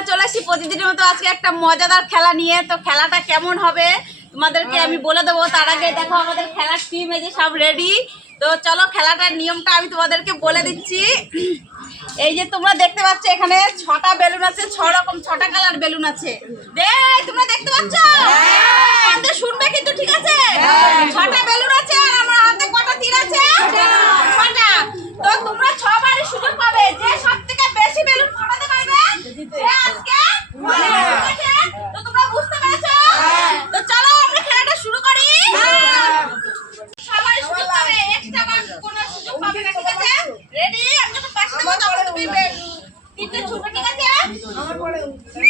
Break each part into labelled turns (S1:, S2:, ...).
S1: আমরা চলে আসি প্রতিদিনের মতো আজকে একটা মজাদার খেলা নিয়ে। তো খেলাটা কেমন হবে? তোমাদেরকে হ্যাঁ। আমি বলে দেবো তার আগে দেখো আমাদের খেলার টিম এই যে সব রেডি তো চলো খেলাটার নিয়মটা আমি তোমাদেরকে বলে দিচ্ছি। এই যে তোমরা দেখতে পাচ্ছ এখানে ছটা বেলুন আছে ছ রকম ছটা কালার বেলুন আছে। তোমরা দেখতে পাচ্ছ? হ্যাঁ। শুনবে কিন্তু ঠিক আছে? হ্যাঁ। yun.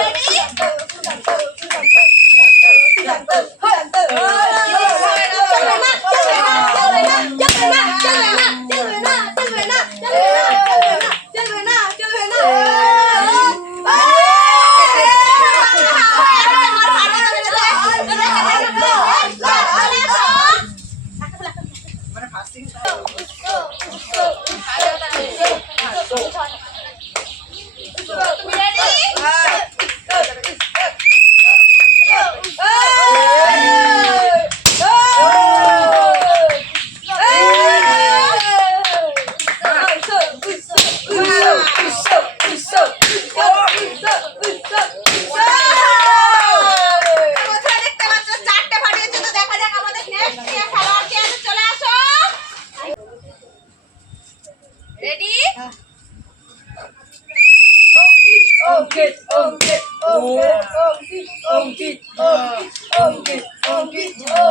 S1: Ogi, Ogi, Ogi.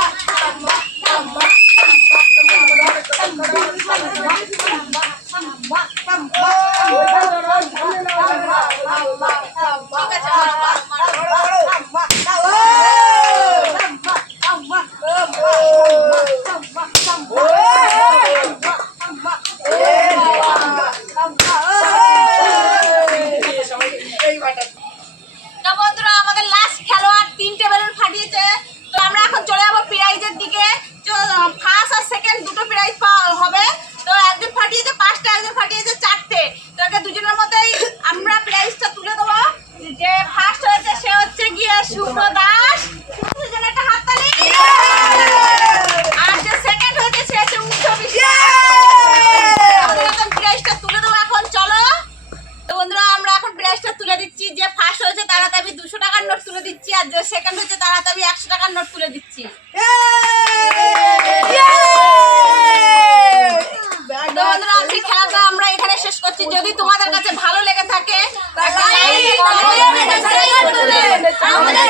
S1: প্রাইসটা তুলে দিচ্ছি যে ফার্স্ট হয়েছে তারা দাবি দুশো টাকার নোট তুলে দিচ্ছি আর যে সেকেন্ড হয়েছে তারা দাবি একশো টাকার নোট তুলে দিচ্ছি আমরা এখানে শেষ করছি যদি তোমাদের কাছে ভালো লেগে থাকে আমাদের